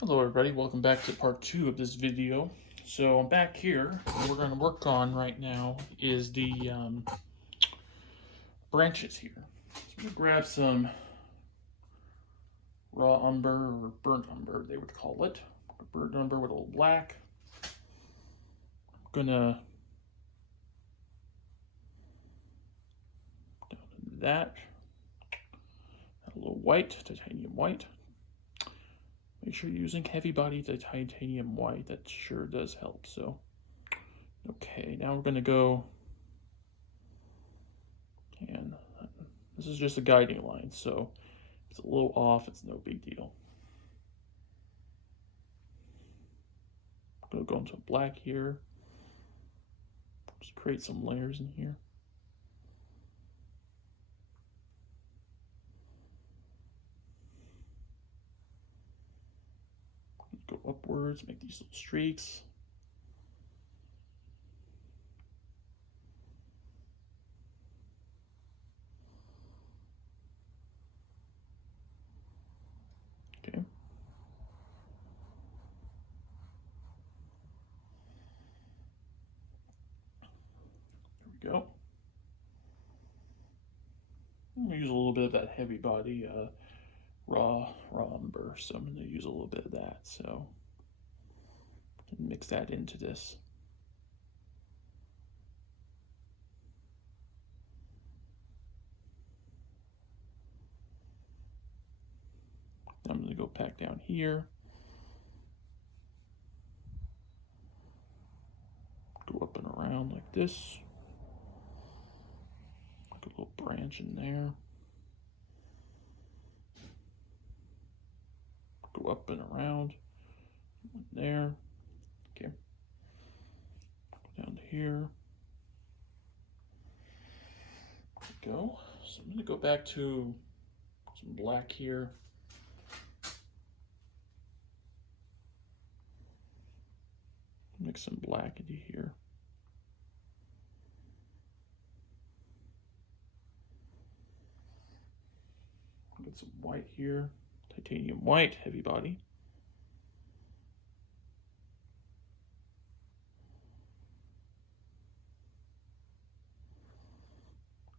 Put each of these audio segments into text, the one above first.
Hello everybody, welcome back to part 2 of this video. So I'm back here. What we're going to work on right now is the branches here. So I'm going to grab some raw umber or burnt umber, they would call it. Burnt umber with a little black. I'm going to down into that. Add a little white, titanium white. Make sure you're using heavy body titanium white. That sure does help. So, okay, now we're going to go, and this is just a guiding line, so if it's a little off, it's no big deal. I'm going to go into black here. Just create some layers in here. Go upwards, make these little streaks. Okay. There we go. I'm going to use a little bit of that heavy body raw umber, so I'm going to use a little bit of that. So mix that into this. I'm going to go back down here. Go up and around like this. Like a little branch in there. Go up and around. There. Okay. Go down to here. There we go. So I'm going to go back to some black here. Mix some black into here. Get some white here. Titanium white, heavy body.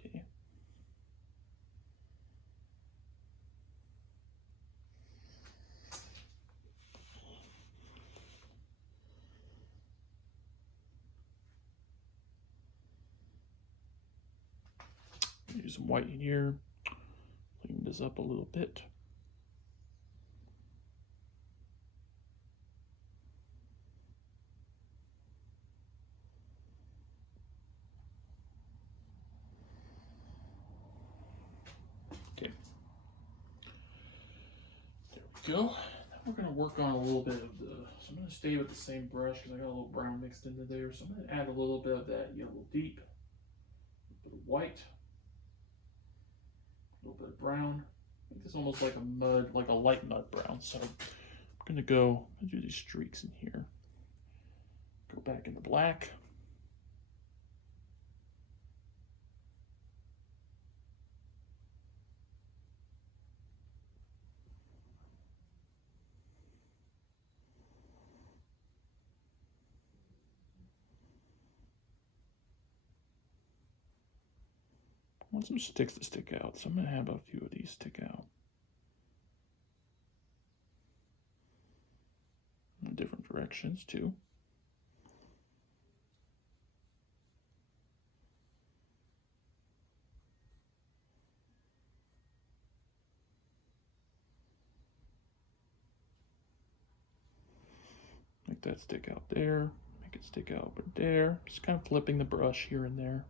Okay. Use some white in here. Clean this up a little bit. Okay. There we go. Now we're going to work on a little bit of the, so I'm going to stay with the same brush because I got a little brown mixed into there. So I'm going to add a little bit of that yellow deep, a bit of white, a little bit of brown. Make this almost like a mud, like a light mud brown. So I'm going to go and do these streaks in here. Go back into black. I want some sticks to stick out, so I'm going to have a few of these stick out. In different directions too. Make that stick out there, make it stick out over there. Just kind of flipping the brush here and there.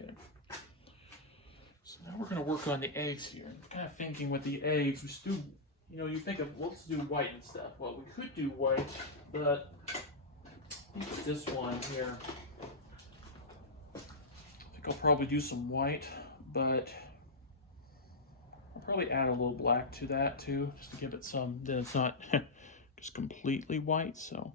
Okay. So now we're going to work on the eggs here. I'm kind of thinking with the eggs, we still, you know, you think of, let's do white and stuff. Well, we could do white, but this one here, I think I'll probably do some white, but I'll probably add a little black to that too, just to give it some, then it's not just completely white, so.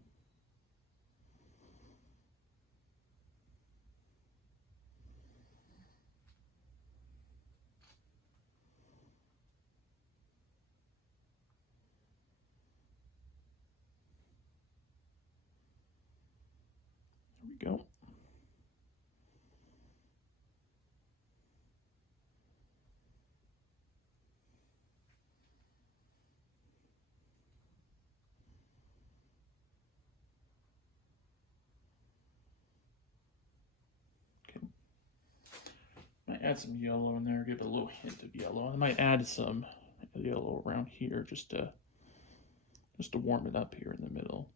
go. Might add some yellow in there, give it a little hint of yellow. I might add some yellow around here just to warm it up here in the middle.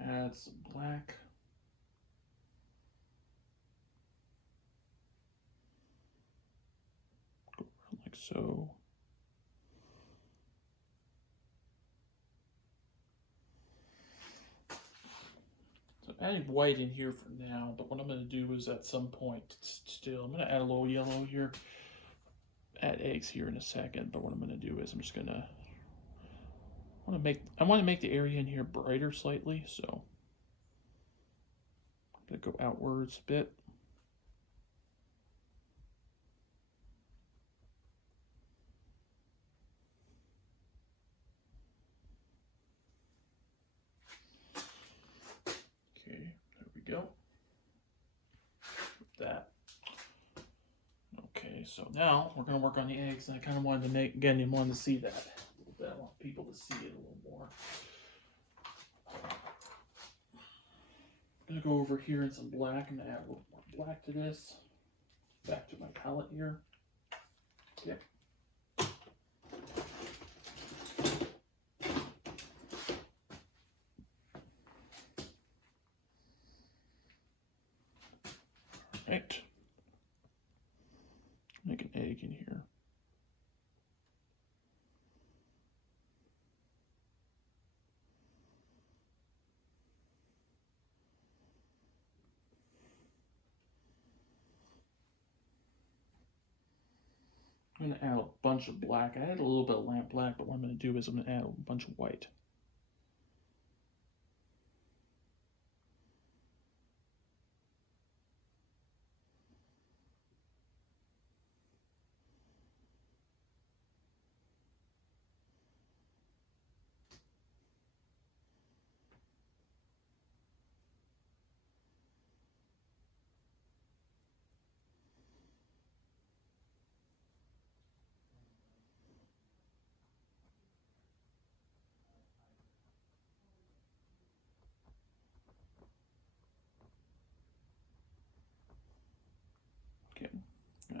Add some black. Go around like so. So adding white in here for now, but what I'm going to do is at some point still, I'm going to add a little yellow here. Add eggs here in a second, but what I'm going to do is I'm just going to I want to make the area in here brighter slightly, so I'm going to go outwards a bit. Okay, there we go. That. Okay, so now we're going to work on the eggs, and I kind of wanted to make, again, you wanted to see that. I want people to see it a little more. I'm going to go over here in some black. I'm going to add a little more black to this. Back to my palette here. Okay. Right. Make an egg in here. I'm going to add a bunch of black. I added a little bit of lamp black, but what I'm going to do is I'm going to add a bunch of white. Okay,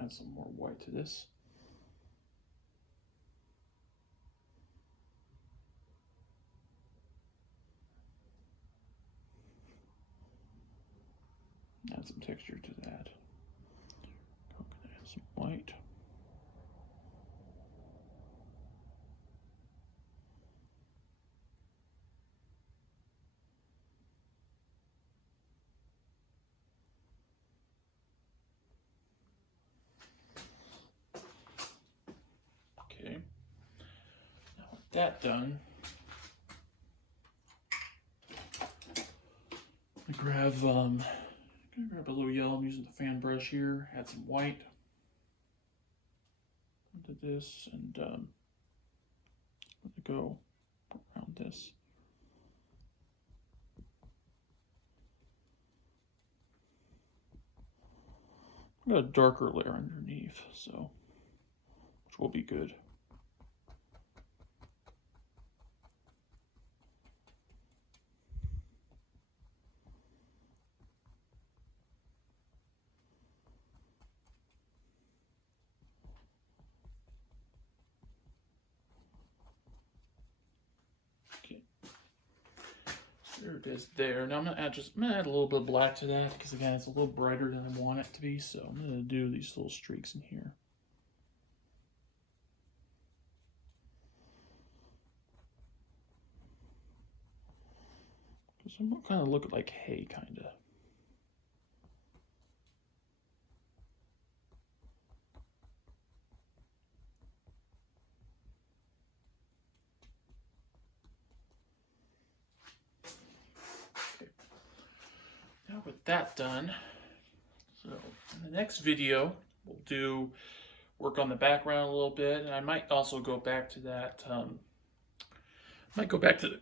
add some more white to this. Add some texture to that. I'm going to add some white. Okay. Now with that done, I grab a little yellow. I'm using the fan brush here. Add some white into this, and let it go around this. I've got a darker layer underneath, so which will be good. There it is there. Now I'm gonna add a little bit of black to that because again it's a little brighter than I want it to be. So I'm gonna do these little streaks in here. Some kind of look like hay, kind of. with that done. So in the next video, we'll do work on the background a little bit, and I might also go back to that. Might go back to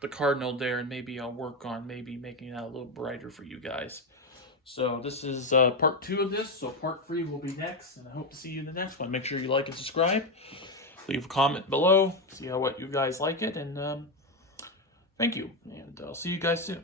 the Cardinal there, and maybe I'll work on maybe making that a little brighter for you guys. So this is part 2 of this. So part 3 will be next, and I hope to see you in the next one. Make sure you like and subscribe. Leave a comment below. See what you guys like it, and thank you. And I'll see you guys soon.